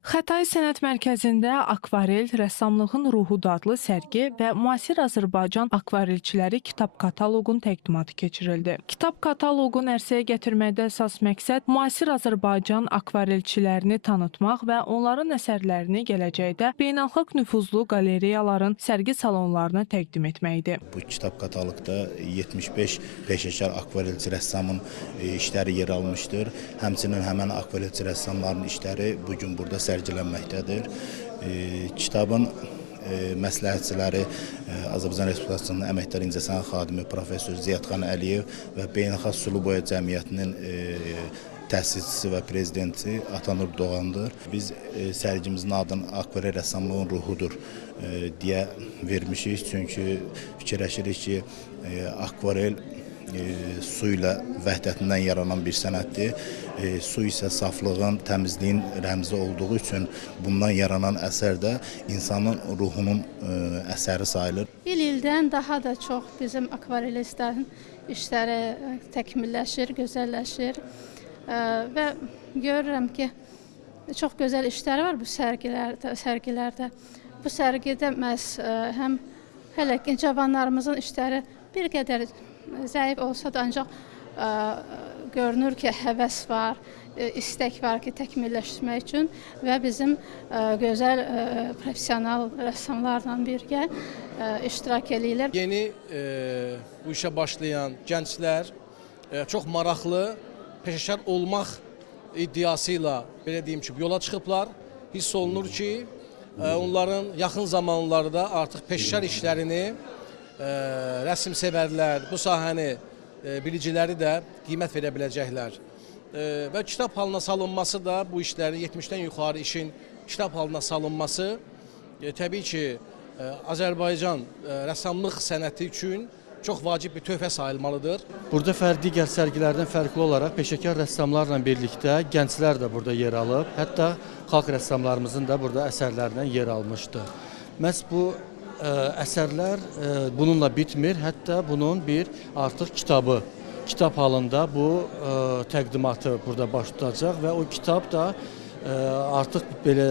Xətai Sənət Mərkəzində akvarel, rəssamlığın ruhu adlı sərgi və müasir Azərbaycan akvarelçiləri kitab kataloqun təqdimatı keçirildi. Kitab kataloqun ərsəyə gətirməkdə əsas məqsəd müasir Azərbaycan akvarelçilərini tanıtmaq və onların əsərlərini gələcəkdə beynəlxalq nüfuzlu qaleriyaların sərgi salonlarına təqdim etməkdir. Bu kitab kataloqda 75 peşəkar akvarelçi rəssamın işləri yer almışdır. Həmçinin həmən akvarelçi rəssamların işləri bugün burada sərgilənməkdədir. Kitabın məsləhətçiləri Azərbaycan Respublikasının Əməkdar İncəsənət xadimi professor Ziyadxan Əliyev və Beynəlxalq Sulu Boya Cəmiyyətinin təsisçisi və prezidenti Atanur Doğandır. Biz sərgimizin adını akvarel rəssamlığın ruhudur deyə vermişik. Çünki fikirləşirik ki, akvarel su ilə vəhdətindən yaranan bir sənətdir. Su isə saflığın, təmizliyin rəmzi olduğu üçün bundan yaranan əsər də insanın ruhunun əsəri sayılır. İldən daha da çox bizim akvarelistlərin işləri təkmilləşir, gözəlləşir və görürəm ki, çox gözəl işlər var bu sərgilərdə. Bu sərgidə məhz həm hələ ki cavanlarımızın işləri bir qədər zəif olsa da ancaq görünür ki, həvəs var, istək var ki, təkmilləşdirmək üçün və bizim gözəl professional rəssamlarla birgə iştirak edirlər. Yeni bu işə başlayan gənclər çox maraqlı, peşəkar olmaq iddiası ilə belə deyim ki, yola çıxıblar. Hiss olunur ki, onların yaxın zamanlarda artıq peşəkar işlərini rəsm sevərlər, bu sahəni biliciləri də qiymət verə biləcəklər. Və kitab halına salınması da bu işlərin 70-dən yuxarı işin kitab halına salınması təbii ki, Azərbaycan rəssamlıq sənəti üçün çox vacib bir töhfə sayılmalıdır. Burada digər sərgilərdən fərqli olaraq peşəkar rəssamlarla birlikdə gənclər də burada yer alıb. Hətta xalq rəssamlarımızın da burada əsərlərindən yer almışdı. Məhz bu əsərlər bununla bitmir. Hətta bunun bir artıq kitab halında bu təqdimatı burada baş tutacaq və o kitab da artıq belə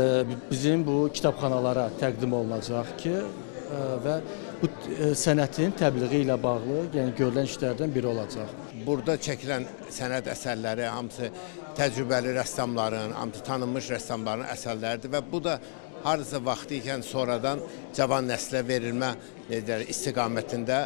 bizim bu kitabxanalara təqdim olunacaq ki, və bu sənətin təbliği ilə bağlı, yəni görülən işlərdən biri olacaq. Burada çəkilən sənət əsərləri hamısı təcrübəli rəssamların, hamısı tanınmış rəssamların əsərləridir və bu da hardasa vaxtı ikən sonradan cavan nəslə verilmə istiqamətində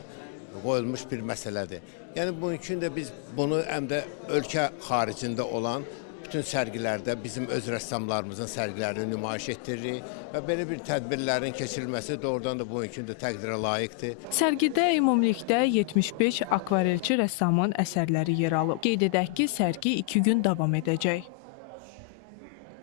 qoyulmuş bir məsələdir. Yəni mümkün də biz bunu həm də ölkə xaricində olan bütün sərgilərdə bizim öz rəssamlarımızın sərgilərini nümayiş etdiririk və belə bir tədbirlərin keçirilməsi doğrudan da mümkün də təqdirə layiqdir. Sərgidə ümumilikdə 75 akvarelçi rəssamın əsərləri yer alıb. Qeyd edək ki, sərgi 2 gün davam edəcək.